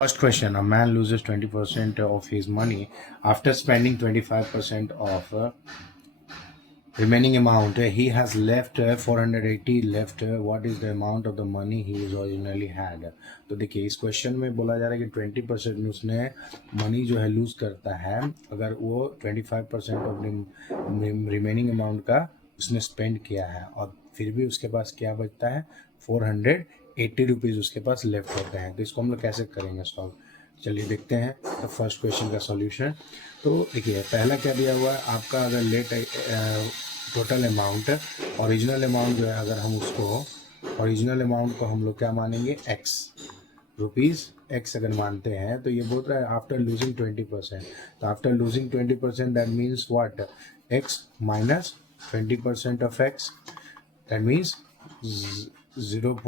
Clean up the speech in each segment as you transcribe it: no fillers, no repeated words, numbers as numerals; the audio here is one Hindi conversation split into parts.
First question: a man loses 20% of his money after spending 25% of remaining amount. He has left 480 left. What is the amount of the money he is originally had? तो देखिए इस क्वेश्चन में बोला जा रहा है कि 20% में उसने मनी जो है लूज करता है अगर वो 25% ऑफ रिमेनिंग अमाउंट का उसने स्पेंड किया है और फिर भी उसके पास क्या बचता है 480 रुपीज़ उसके पास लेफ्ट होते हैं। तो इसको हम लोग कैसे करेंगे सॉल्व? चलिए देखते हैं तो फर्स्ट क्वेश्चन का सॉल्यूशन। तो देखिए पहला क्या दिया हुआ है आपका, अगर let total amount original amount जो है अगर हम उसको ओरिजिनल अमाउंट को हम लोग क्या मानेंगे एक्स रुपीज़ एक्स अगर मानते हैं तो ये बोल रहा है आफ्टर लूजिंग 20%। तो after losing 20% that means what, x minus 20% of x that means 0.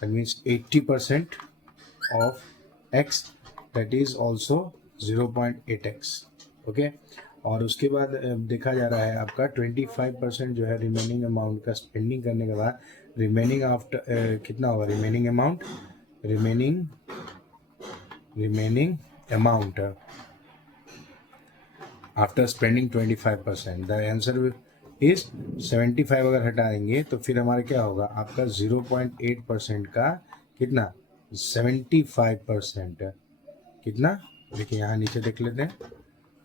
that means 80% of x that is also 0.8x okay. और उसके बाद देखा जा रहा है आपका 25% जो है रिमेनिंग अमाउंट का स्पेंडिंग करने के बाद रिमेनिंग आफ्टर कितना होगा remaining amount remaining amount after spending 25%। The answer is 75 अगर हटा देंगे तो फिर हमारा क्या होगा आपका 0.8% का कितना 75% कितना, देखिए यहाँ नीचे देख लेते हैं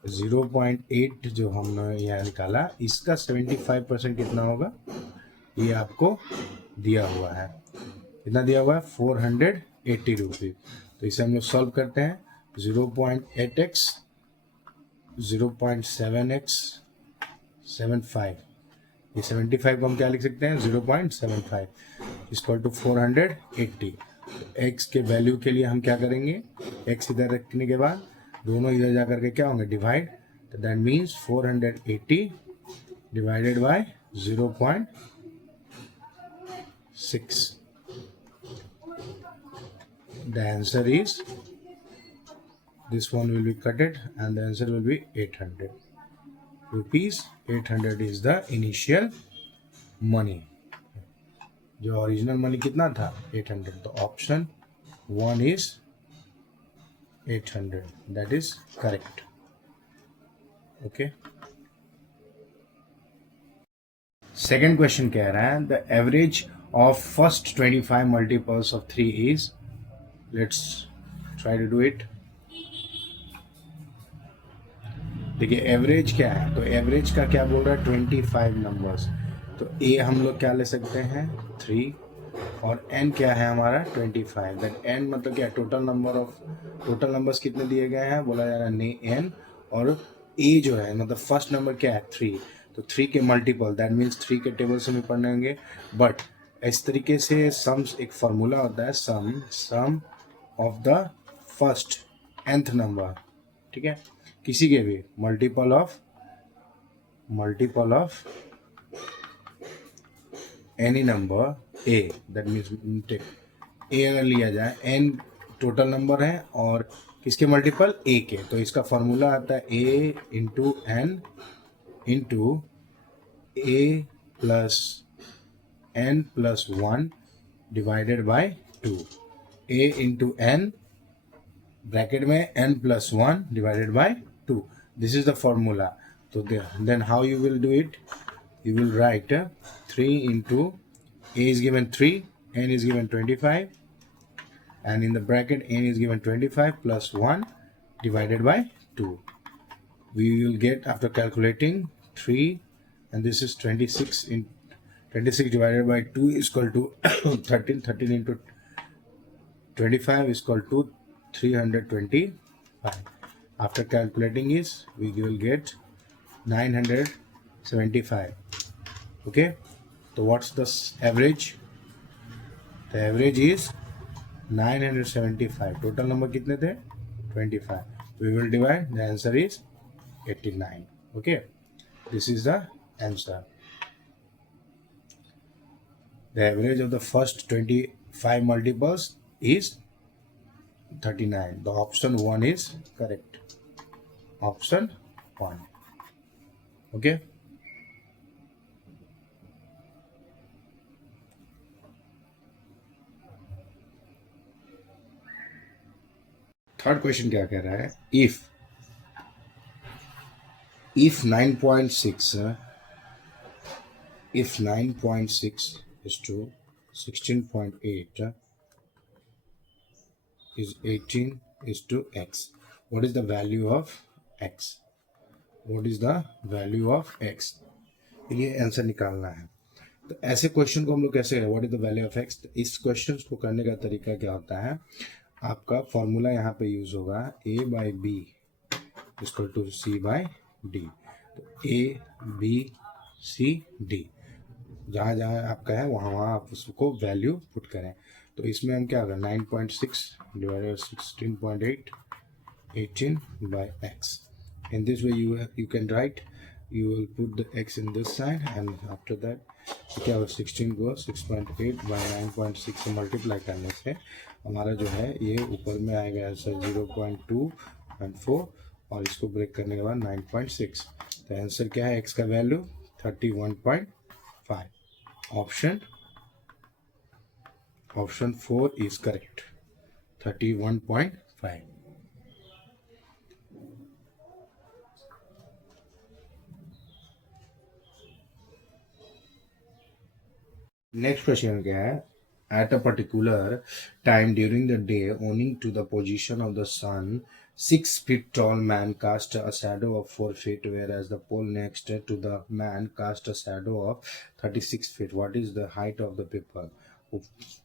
0.8 जो हमने यहाँ निकाला इसका 75% कितना होगा ये आपको दिया हुआ है। कितना दिया हुआ है 480 रुपीज़। तो इसे हम लोग सॉल्व करते हैं 0.8x 0.7x 75, ये 75 को हम क्या लिख सकते हैं 0.75 इक्वल टू 480। एक्स के वैल्यू के लिए हम क्या करेंगे एक्स इधर रखने के बाद दोनों इधर जा करके क्या होंगे डिवाइड, तो that means 480 divided by 0.6। The answer is this one will be cutted and the answer will be 800 rupees। 800 is the initial money। जो ओरिजिनल मनी कितना था 800, तो option 1 is 800, that is correct। Okay. Second question कह रहा है the average of first 25 multiples of 3 is, let's try to do it. देखिए एवरेज क्या है, तो एवरेज का क्या बोल रहा है 25 नंबर्स। तो ए हम लोग क्या ले सकते हैं 3 और एन क्या है हमारा 25। दैट एन मतलब क्या टोटल नंबर्स कितने दिए गए हैं बोला जा रहा है एन, और ए जो है मतलब फर्स्ट नंबर क्या है 3, तो 3 के मल्टीपल दैट मीन्स 3 के टेबल से भी पढ़ने होंगे। बट इस तरीके से सम्स एक फार्मूला होता है sum of the first nth number, ठीक है, किसी के भी multiple of any number A, that means A अगर लिया जाए एन टोटल नंबर है और किसके मल्टीपल ए के, तो इसका फॉर्मूला आता है A into N into A plus N plus 1 divided by 2। A into N bracket में n plus 1 divided by 2, this is the formula। so then how you will do it, you will write 3 into a is given 3, n is given 25, and in the bracket n is given 25 plus 1 divided by 2। we will get after calculating 3 and this is 26 in 26 divided by 2 is equal to 13 into 25 is equal to 325। after calculating is we will get 975। okay, so what's the average, the average is 975। total number कितने थे 25, we will divide, the answer is 89। okay, this is the answer। the average of the first 25 multiples is 39। the option 1 is correct, option 1। okay, third question क्या कह रहा है, if 9.6 if 9.6 is to 16.8 is 18 is to x, what is the value of x, what is the value of x, ये आंसर निकालना है। तो ऐसे क्वेश्चन को हम लोग कैसे करें, what is the value of x. इस क्वेश्चन को करने का तरीका क्या होता है, आपका फॉर्मूला यहाँ पे यूज होगा a by B equal to C by D. तो ए बी सी डी, जहाँ जहाँ आपका है वहाँ वहाँ आप उसको वैल्यू पुट करें। तो इसमें हम क्या होगा 9.6 divided 16.8 18 by x. In this way you can write, you will put the x in this side and after that क्या होगा 16 को 6.8 by 9.6 से मल्टीप्लाई करने से हमारा जो है ये ऊपर में आएगा आंसर 0.214 और इसको ब्रेक करने के बाद 9.6। तो आंसर क्या है, x का value 31.5। Option 4 is correct, 31.5। Next question क्या है, at a particular time during the day owing to the position of the sun 6 feet tall man cast a shadow of 4 feet whereas the pole next to the man cast a shadow of 36 feet, what is the height of the people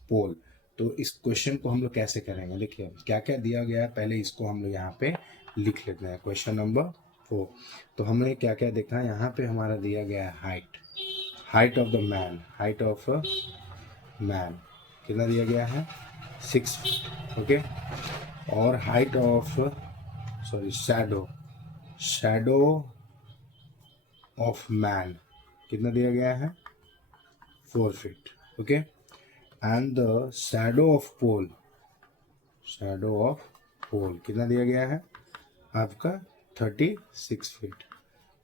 pole। तो इस क्वेश्चन को हम लोग कैसे करेंगे, देखिए क्या क्या दिया गया है, पहले इसको हम लोग यहाँ पे लिख लेते हैं। क्वेश्चन नंबर 4, तो हमने क्या क्या देखा है, यहाँ पे हमारा दिया गया है height of the man, height of man कितना दिया गया है 6 फीट, ओके। और height of shadow of man कितना दिया गया है 4 feet, okay. And the shadow of pole कितना दिया गया है आपका 36 फीट,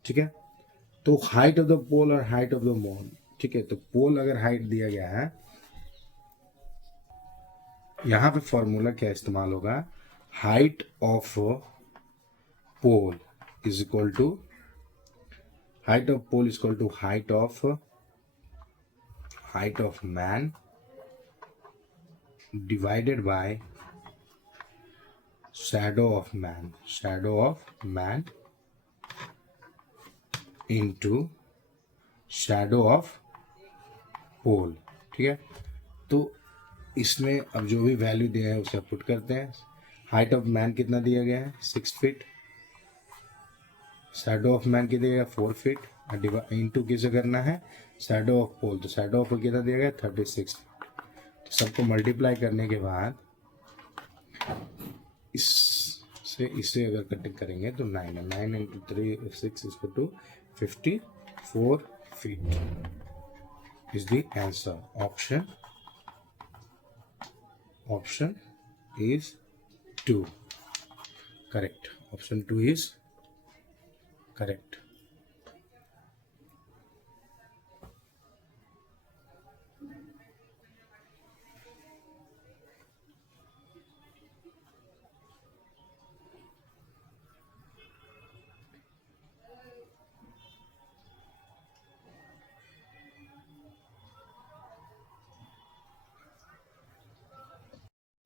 ठीक है। तो हाइट ऑफ द पोल और हाइट ऑफ द मून, ठीक है। तो पोल अगर हाइट दिया गया है, यहाँ पे फॉर्मूला क्या इस्तेमाल होगा, height of pole is equal to height of man divided by shadow of man into shadow of pole, ठीक है। तो इसमें अब जो भी वैल्यू दिया है उसे पुट करते हैं। हाइट ऑफ मैन कितना दिया गया है 6 फीट, शैडो ऑफ मैन कितना दिया गया 4 फीट, इनटू किसे करना है शैडो ऑफ पोल, तो शैडो ऑफ पोल कितना दिया गया 36 फीट। तो सबको मल्टीप्लाई करने के बाद इससे अगर कटिंग करेंगे तो 9 into 3 6 is to 54 feet is the answer. Option is 2 correct, option 2 is correct।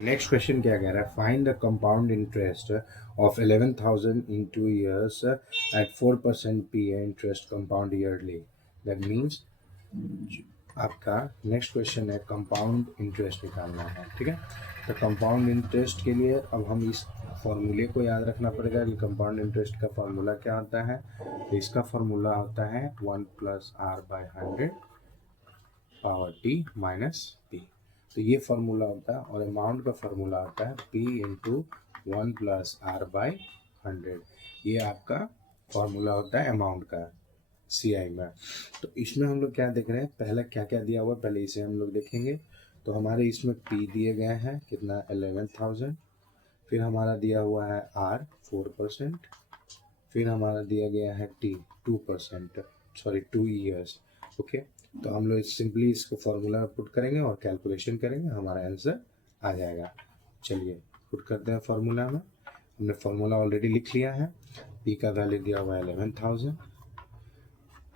Next question क्या कह रहा है, find the compound interest of 11,000 in 2 years at 4% P interest compound yearly. That means आपका नेक्स्ट क्वेश्चन है कंपाउंड इंटरेस्ट निकालना है, ठीक है। तो कंपाउंड इंटरेस्ट के लिए अब हम इस फॉर्मूले को याद रखना पड़ेगा कि कंपाउंड इंटरेस्ट का फॉर्मूला क्या होता है। तो इसका फॉर्मूला होता है 1 + r/100 power t minus p। तो ये फॉर्मूला होता है और अमाउंट का फॉर्मूला होता है p इंटू 1 + r/100। ये आपका फॉर्मूला होता है अमाउंट का CI में। तो इसमें हम लोग क्या देख रहे हैं, पहले क्या क्या दिया हुआ है पहले इसे हम लोग देखेंगे। तो हमारे इसमें p दिए गए हैं कितना 11,000, फिर हमारा दिया हुआ है r 4%, फिर हमारा दिया गया है t 2%, सॉरी 2 years, ओके। तो हम लोग सिंपली इसको फॉर्मूला पुट करेंगे और कैलकुलेशन करेंगे, हमारा आंसर आ जाएगा। चलिए पुट करते हैं फॉर्मूला में। हमने फॉर्मूला ऑलरेडी लिख लिया है। पी का वैल्यू दिया हुआ है 11,000,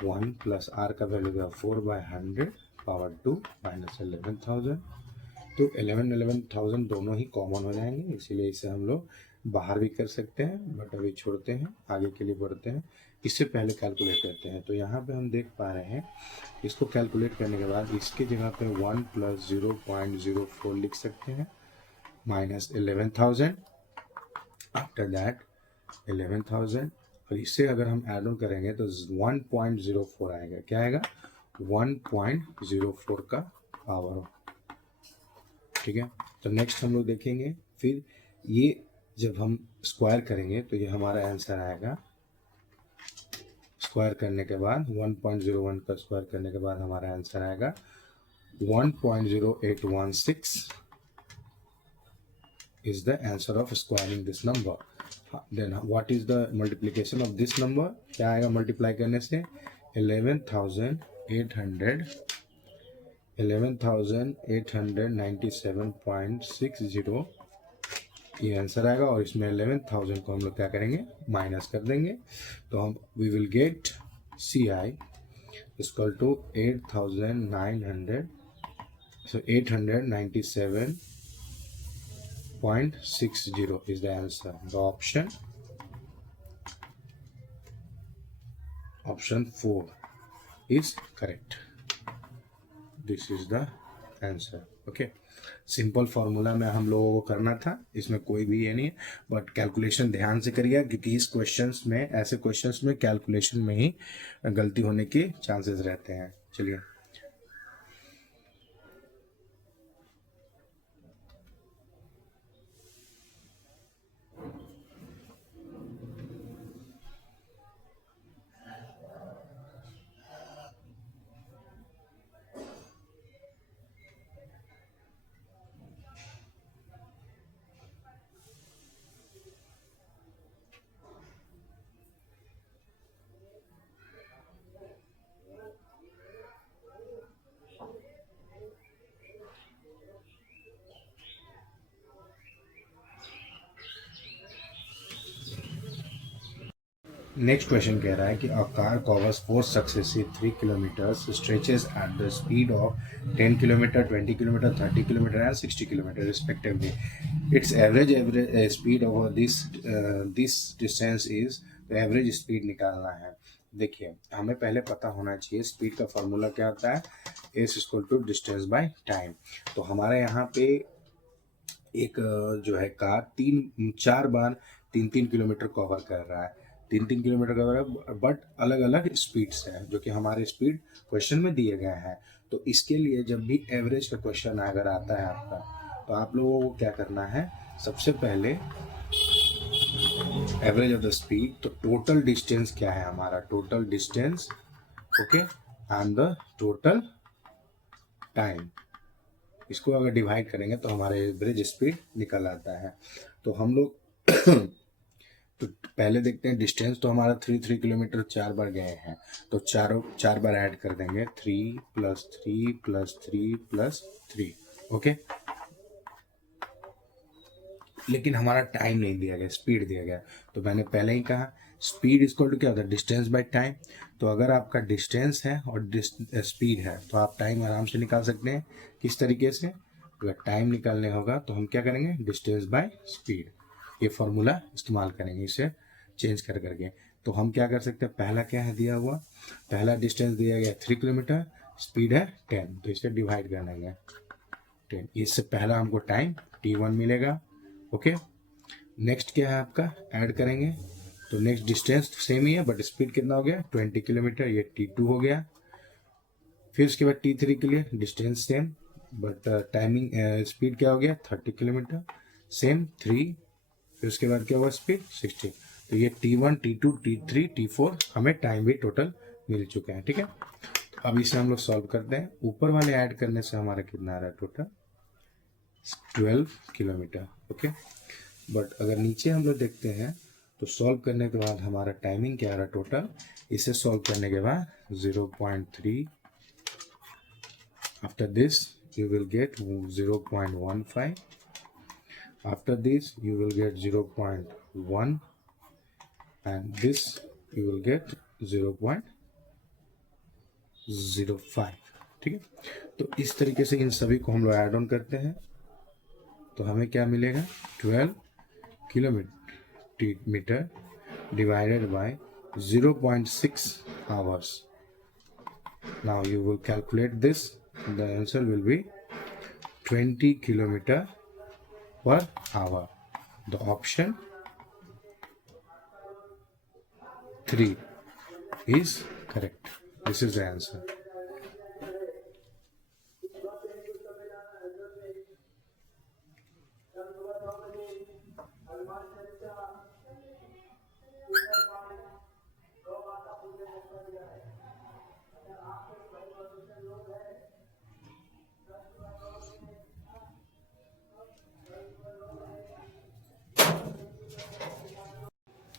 1 प्लस आर का वैल्यू दिया 4/100 पावर 2 माइनस 11,000। तो 11,000 दोनों ही कॉमन हो जाएंगे, इसीलिए इसे हम लोग बाहर भी कर सकते हैं, बट अभी छोड़ते हैं, आगे के लिए बढ़ते हैं। इससे पहले कैलकुलेट करते हैं। तो यहाँ पे हम देख पा रहे हैं, इसको कैलकुलेट करने के बाद इसके जगह पे 1 प्लस 0.04 लिख सकते हैं माइनस 11,000। आफ्टर दैट 11,000 और इससे अगर हम ऐड ऑन करेंगे तो 1.04 आएगा। क्या आएगा? 1.04 का पावर। ठीक है, तो नेक्स्ट हम लोग देखेंगे। फिर ये जब हम स्क्वायर करेंगे तो ये हमारा आंसर आएगा। स्क्वायर करने के बाद 1.01 का स्क्वायर करने के बाद हमारा आंसर आएगा 1.0816 is the answer of squaring this number. Then what is the multiplication of this number? क्या आएगा मल्टीप्लाई करने से? 11,897.60 ये आंसर आएगा। और इसमें 11,000 को हम लोग क्या करेंगे? माइनस कर देंगे। तो हम we will get CI equal to 8,900, so 897.60 is the answer. The option 4 is correct. This is the answer. Okay, simple formula में हम लोगों को करना था, इसमें कोई भी ये नहीं है, बट कैलकुलेशन ध्यान से करिए क्योंकि इस क्वेश्चंस में, ऐसे क्वेश्चंस में कैलकुलेशन में ही गलती होने के चांसेस रहते हैं। चलिए, नेक्स्ट क्वेश्चन कह रहा है कि a car covers 4 successive 3 kilometres stretches at the speed of 10 kilometre, 20 kilometre, 30 kilometre and 60 kilometre respectively. It's average speed over this distance is. तो एवरेज स्पीड निकालना है। देखिए, हमें पहले पता होना चाहिए स्पीड का फॉर्मूला क्या होता है, S equal to distance by time. तो हमारे यहाँ पे एक जो है कार 4 बार 3 किलोमीटर कवर कर रहा है, 3 किलोमीटर कवर है, बट अलग अलग स्पीड्स है जो कि हमारे स्पीड क्वेश्चन में दिए गए हैं। तो इसके लिए जब भी एवरेज का क्वेश्चन अगर आता है आपका, तो आप लोगों को क्या करना है, सबसे पहले एवरेज ऑफ द स्पीड, तो टोटल डिस्टेंस क्या है हमारा, total distance, okay, and the total time, इसको अगर डिवाइड करेंगे तो हमारे एवरेज स्पीड निकल आता है। तो हम लोग तो पहले देखते हैं डिस्टेंस। तो हमारा 3 किलोमीटर 4 बार गए हैं, तो 4 बार ऐड कर देंगे, 3 + 3 + 3 + 3, ओके। लेकिन हमारा टाइम नहीं दिया गया, स्पीड दिया गया। तो मैंने पहले ही कहा स्पीड इक्वल टू क्या होता है, डिस्टेंस बाय टाइम। तो अगर आपका डिस्टेंस है और स्पीड है तो आप टाइम आराम से निकाल सकते हैं। किस तरीके से? अगर टाइम निकालने होगा तो हम क्या करेंगे, डिस्टेंस बाय स्पीड, ये फॉर्मूला इस्तेमाल करेंगे, इसे चेंज कर करके। तो हम क्या कर सकते हैं, पहला क्या है दिया हुआ, पहला डिस्टेंस दिया गया 3 किलोमीटर, स्पीड है 10, तो इसे डिवाइड कर देंगे 10। इससे पहला हमको टाइम t1 मिलेगा, ओके। नेक्स्ट क्या है आपका, ऐड करेंगे, तो नेक्स्ट डिस्टेंस सेम ही है बट स्पीड कितना हो गया, 20 किलोमीटर, ये t2 हो गया। फिर उसके बाद t3 के लिए distance same but timing speed क्या हो गया, 30 किलोमीटर, सेम 3। फिर उसके बाद क्या हुआ, स्पीड 60। तो ये t1, t2, t3, t4 हमें टाइम भी टोटल मिल चुके हैं, ठीक है। तो अब इसे हम लोग सॉल्व करते हैं। ऊपर वाले ऐड करने से हमारा कितना आ रहा है, टोटल 12 किलोमीटर, ओके। बट अगर नीचे हम लोग देखते हैं तो सॉल्व करने के बाद हमारा टाइमिंग क्या आ रहा है टोटल, इसे सॉल्व करने के बाद 0.3, after this you will get 0.15, After this you will get 0.1 and this you will get 0.05. ठीक है, तो इस तरीके से इन सभी को हम लोग ऐड ऑन करते हैं तो हमें क्या मिलेगा 12 kilometre divided by 0.6 hours. Now you will calculate this. The answer will be 20 kilometer per hour. The option 3 is correct. This is the answer.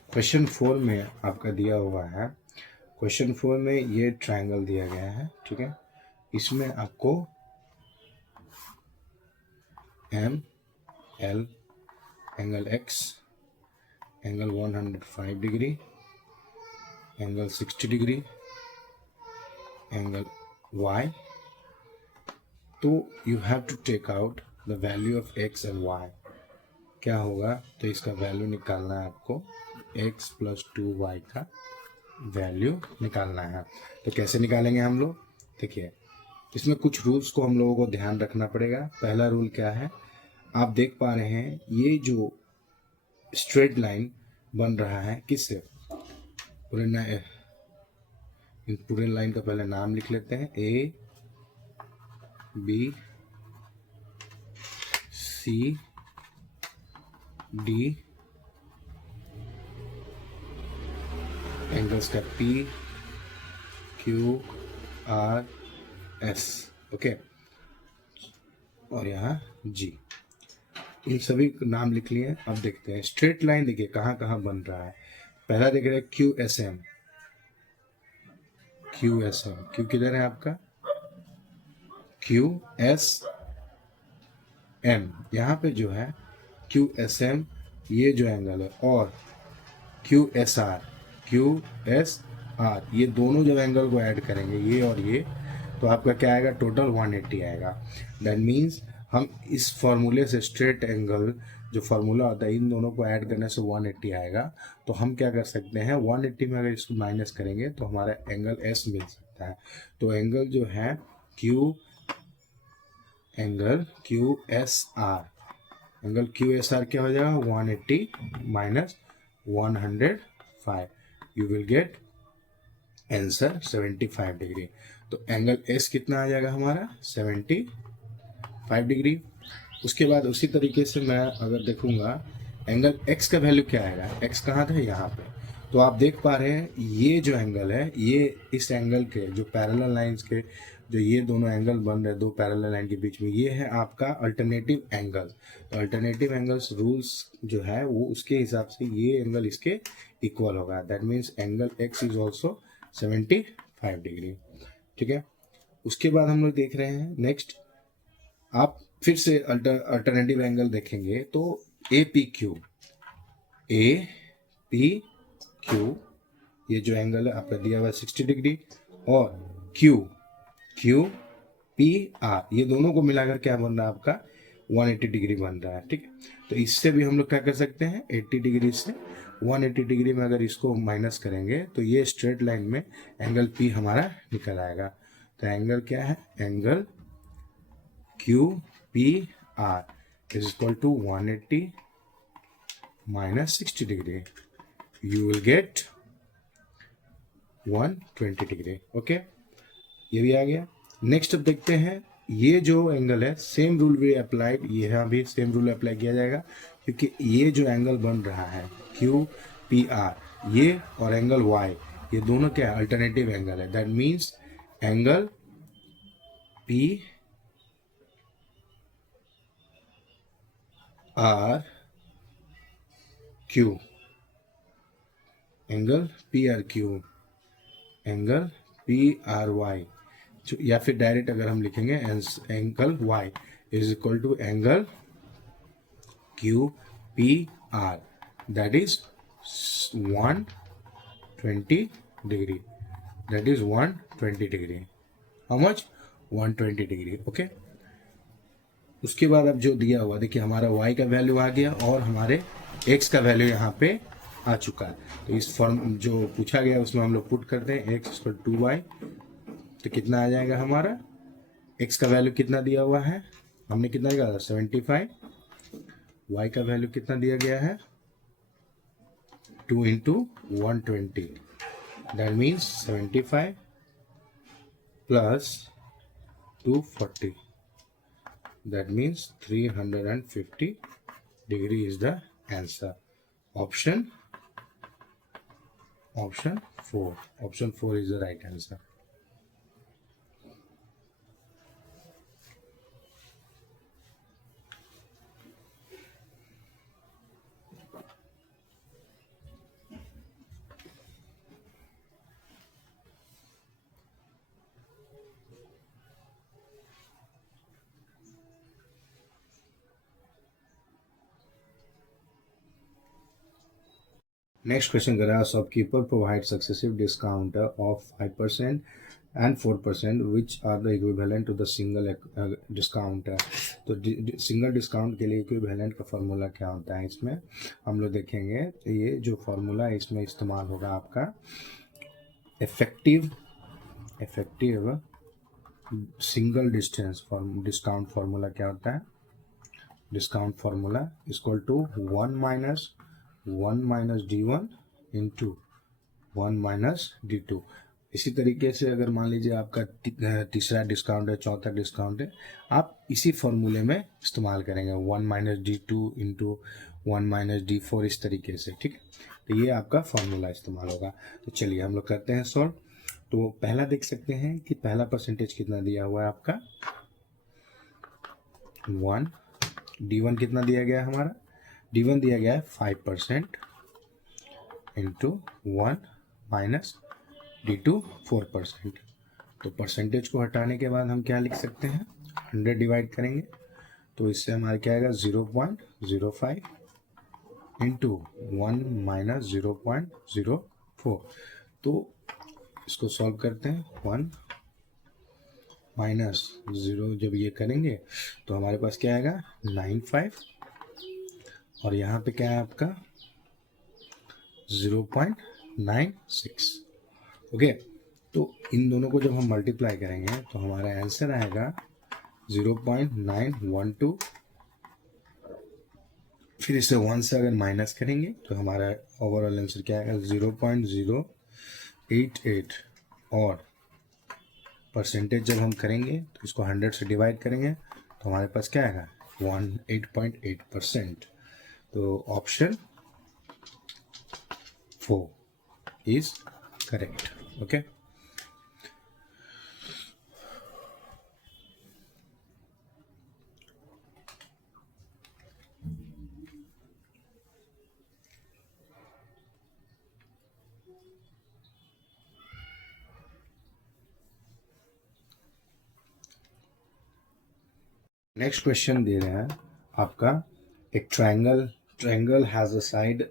Question 4 में आपका दिया हुआ है, क्वेश्चन 4 में ये ट्रायंगल दिया गया है, ठीक है। इसमें आपको M L angle X, angle 105 degree, angle 60 degree, angle Y, तो you have to take out the value of X and Y. क्या होगा, तो इसका वैल्यू निकालना है आपको, x + 2y का वैल्यू निकालना है। तो कैसे निकालेंगे हम लोग, देखिए इसमें कुछ रूल्स को हम लोगों को ध्यान रखना पड़ेगा। पहला रूल क्या है, आप देख पा रहे हैं ये जो स्ट्रेट लाइन बन रहा है किससे, पूरे लाइन का पहले नाम लिख लेते हैं, A B C D, angles का P Q R S, okay, और यहाँ G, इन सभी नाम लिख लिए। अब देखते हैं स्ट्रेट लाइन, देखिए कहाँ कहाँ बन रहा है। पहला देख रहे हैं QSM, Q किधर है आपका, QSM, यहाँ पे जो है QSM ये जो एंगल है, और QSR ये दोनों जब एंगल को ऐड करेंगे, ये और ये, तो आपका क्या आएगा, टोटल 180 आएगा। दैट मीन्स हम इस फॉर्मूले से स्ट्रेट एंगल जो फॉर्मूला होता है, इन दोनों को ऐड करने से 180 आएगा। तो हम क्या कर सकते हैं, 180 में अगर इसको माइनस करेंगे तो हमारा एंगल S मिल सकता है। तो एंगल जो है एंगल QSR क्या हो जाएगा, 180 minus 105, you will get answer 75 degree. तो एंगल S कितना आ जाएगा हमारा, 75 डिग्री। उसके बाद उसी तरीके से मैं अगर देखूंगा एंगल X का वैल्यू क्या आएगा, X कहाँ था, यहाँ पे। तो आप देख पा रहे हैं ये जो एंगल है, ये इस एंगल के जो पैरेलल लाइंस के जो ये दोनों एंगल बन रहे हैं दो पैरेलल लाइन के बीच में, ये है आपका अल्टरनेटिव एंगल। तो अल्टरनेटिव एंगल्स रूल्स जो है वो उसके हिसाब से ये एंगल इसके इक्वल होगा। That means angle X is also 75 degree, ठीक है। उसके बाद हम लोग देख रहे हैं नेक्स्ट, आप फिर से अल्टरनेटिव एंगल देखेंगे तो APQ ये जो एंगल है आपका दिया हुआ 60 डिग्री, और QPR ये दोनों को मिलाकर क्या बन रहा है आपका 180 डिग्री बन रहा है, ठीक है। तो इससे भी हम लोग क्या कर सकते हैं, 80 डिग्री से 180 डिग्री में अगर इसको माइनस करेंगे तो ये स्ट्रेट लाइन में एंगल P हमारा निकल आएगा। तो एंगल क्या है, angle QPR is equal to 180 minus 60 degree. You will get 120 degree, okay, ये भी आ गया। नेक्स्ट अब देखते हैं ये जो एंगल है, सेम रूल भी अप्लाइड, यहाँ भी सेम रूल अप्लाई किया जाएगा, क्योंकि ये जो एंगल बन रहा है QPR ये और एंगल Y ये दोनों क्या है, अल्टरनेटिव एंगल है। That means angle PRQ angle PRQ angle PRY, या फिर डायरेक्ट अगर हम लिखेंगे angle Y is equal to angle Q P R, that is 120 degree. That is 120 degree. How much? 120 degree. Okay उसके बाद अब जो दिया हुआ देखिए हमारा y का वैल्यू आ गया और हमारे x का वैल्यू यहाँ पे आ चुका है। तो इस फॉर्म जो पूछा गया उसमें हम लोग पुट करते हैं x = 2y, तो कितना आ जाएगा हमारा? x का वैल्यू कितना दिया हुआ है, हमने कितना दिया था 75, y का वैल्यू कितना दिया गया है 2 × 120, that means 75 + 240, that means 350 degree is the answer. Option 4. Option 4 is the right answer. Next question करा, shopkeeper provides successive discount of 5% and 4%, which are the equivalent to the single discount. तो सिंगल डिस्काउंट के लिए इक्विवेलेंट का फॉर्मूला क्या होता है, इसमें हम लोग देखेंगे। ये जो फॉर्मूला है इसमें इस्तेमाल होगा आपका इफेक्टिव सिंगल डिस्काउंट फार्मूला क्या होता है? Discount formula equal to 1 minus D1 into 1 - D2। इसी तरीके से अगर मान लीजिए आपका तीसरा डिस्काउंट है, चौथा डिस्काउंट है, आप इसी फॉर्मूले में इस्तेमाल करेंगे 1 - D2 इंटू 1 - D4, इस तरीके से, ठीक है। तो ये आपका फॉर्मूला इस्तेमाल होगा। तो चलिए हम लोग करते हैं सॉल्व। तो पहला देख सकते हैं कि पहला परसेंटेज कितना दिया हुआ है आपका 1, D1 कितना दिया गया है हमारा? D1 दिया गया है 5% इंटू 1 - D2 4%। तो परसेंटेज को हटाने के बाद हम क्या लिख सकते हैं, 100 डिवाइड करेंगे तो इससे हमारा क्या आएगा 0.05 इंटू 1 - 0.04। तो इसको सॉल्व करते हैं, 1 - 0 जब ये करेंगे तो हमारे पास क्या आएगा 95, और यहाँ पे क्या है आपका 0.96। ओके, तो इन दोनों को जब हम मल्टीप्लाई करेंगे तो हमारा आंसर आएगा 0.912। फिर इसे 1 से अगर माइनस करेंगे तो हमारा ओवरऑल आंसर क्या आएगा 0.088, और परसेंटेज जब हम करेंगे तो इसको 100 से डिवाइड करेंगे तो हमारे पास क्या आएगा 8.8%। तो option 4 is correct. Okay. Next question दे रहे हैं आपका, एक triangle has a side,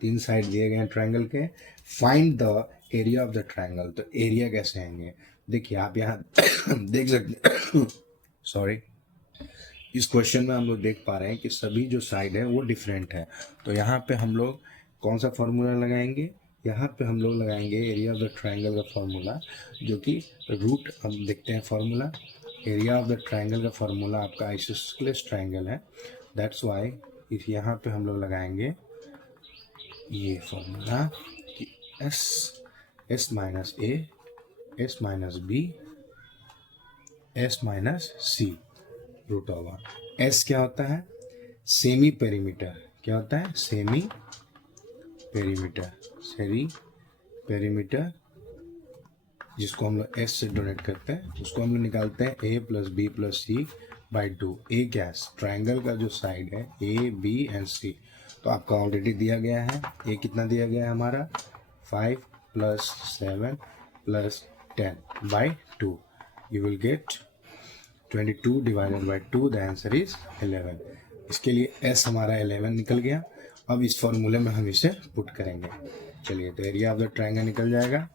3 side दिए गए हैं ट्रायंगल के, find the area of the triangle. तो एरिया कैसे आएंगे, देखिए आप यहाँ देख सकते सॉरी, इस क्वेश्चन में हम लोग देख पा रहे हैं कि सभी जो साइड है वो डिफरेंट है। तो यहाँ पे हम लोग कौन सा फॉर्मूला लगाएंगे, यहाँ पे हम लोग लगाएंगे एरिया ऑफ द ट्रायंगल का फॉर्मूला, जो कि रूट, हम देखते हैं formula, area of the triangle का फॉर्मूला आपका आइसोस्सेलेस ट्रायंगल है, दैट्स वाई इस यहाँ पे हम लोग लगाएंगे ये फॉर्मूला कि S - A, S - B, S - C root over. S क्या होता है, सेमी पेरीमीटर। क्या होता है, सेमी पेरीमीटर, जिसको हम लोग S से डोनेट करते हैं, उसको हम लोग निकालते हैं A + B + C/2। A क्या है, ट्रायंगल का जो साइड है A, B एंड C, तो आपका ऑलरेडी दिया गया है। A कितना दिया गया है हमारा 5 + 7 + 10/2, you will get 22 / 2, the answer is 11। इसके लिए एस हमारा 11 निकल गया। अब इस फॉर्मूले में हम इसे पुट करेंगे। चलिए, तो एरिया ऑफ द ट्रायंगल निकल जाएगा,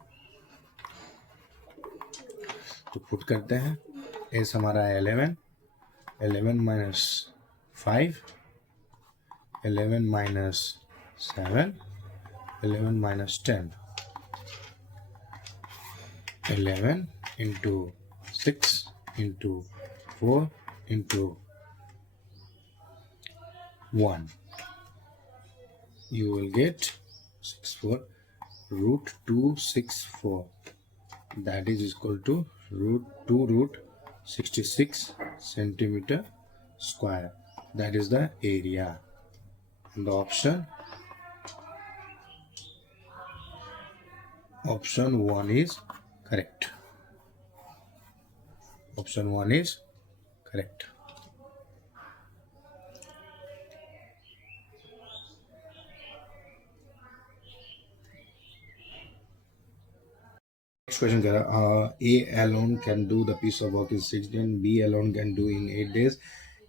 तो पुट करते हैं। एस हमारा है 11, 11 minus 5, 11 minus 7, 11 minus 10, 11 into 6 into 4 into 1. You will get 64 root 264. That is equal to root 66 centimeter square. That is the area. And the option 1 is correct. Option 1 is correct. Next question, A alone can do the piece of work in 6 days, B alone can do in 8 days.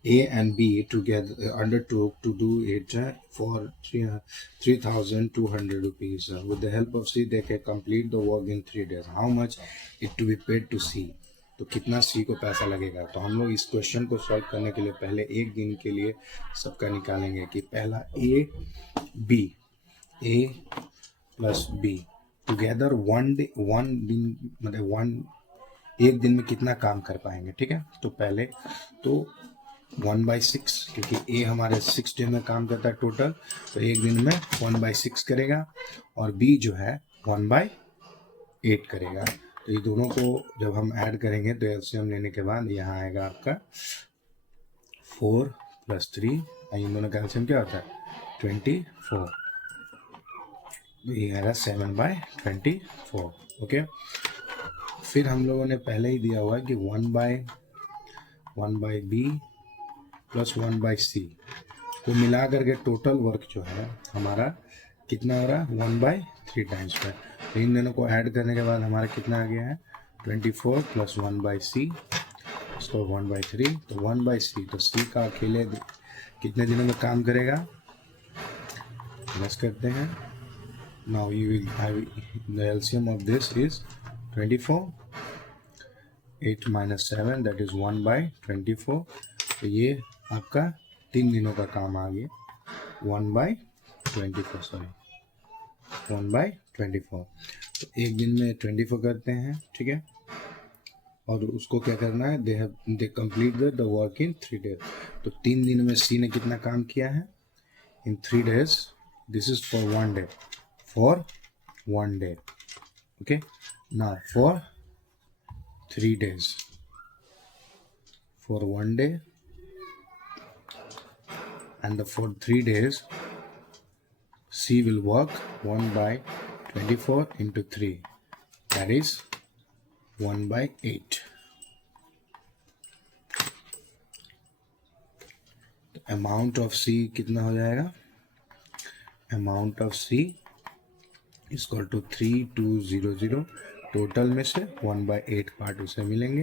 A and B together undertook to do it for 3,200 rupees. With the help of C, they can complete the work in 3 days. How much it to be paid to C? तो कितना C को पैसा लगेगा? तो हम लोग इस क्वेश्चन को सॉल्व करने के लिए पहले एक दिन के लिए सबका निकालेंगे कि पहला A plus B together one दिन मतलब एक दिन में कितना काम कर पाएंगे। ठीक है, तो पहले तो 1/6, क्योंकि ए हमारे 6 डे में काम करता है टोटल, तो एक दिन में 1/6 करेगा, और बी जो है 1/8 करेगा। तो ये दोनों को जब हम ऐड करेंगे तो एलसीएम लेने के बाद यहाँ आएगा आपका 4 + 3, इन दोनों का एलसीएम क्या होता है 24, तो ये आएगा 7/24। ओके, फिर हम लोगों ने पहले ही दिया हुआ है कि 1/B प्लस 1/C को मिला करके टोटल वर्क जो है हमारा कितना हो रहा है 1/3 टाइम्स पर। तो इन दोनों को ऐड करने के बाद हमारा कितना आ गया है 24 प्लस 1/C इसको 1/3, तो 1/C, तो C का अकेले कितने दिनों में काम करेगा प्लस करते हैं। Now you will have the LCM of this is 24, 8 - 7 that is 1/24। तो ये आपका 3 दिनों का काम आ गया 1/24। तो एक दिन में 24 करते हैं, ठीक है, और उसको क्या करना है they complete the work in 3 days. तो 3 दिन में सी ने कितना काम किया है इन 3 days, this is for 1 day, okay. Now for 3 days, for 1 day, and for 3 days C will work 1/24 into 3, that is 1/8. तो amount of C कितना हो जाएगा, amount of C is equal to 3200। Total में से 1/8 पार्ट उसे मिलेंगे,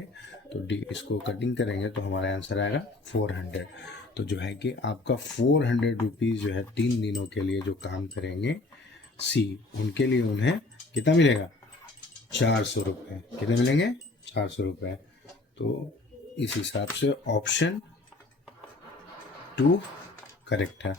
तो डी इसको कटिंग करेंगे तो हमारा आंसर आएगा 400। तो जो है कि आपका 400 रुपीज़ जो है 3 दिनों के लिए जो काम करेंगे सी, उनके लिए उन्हें कितना मिलेगा 400 रुपये। कितने मिलेंगे 400 रुपये। तो इस हिसाब से ऑप्शन 2 करेक्ट है।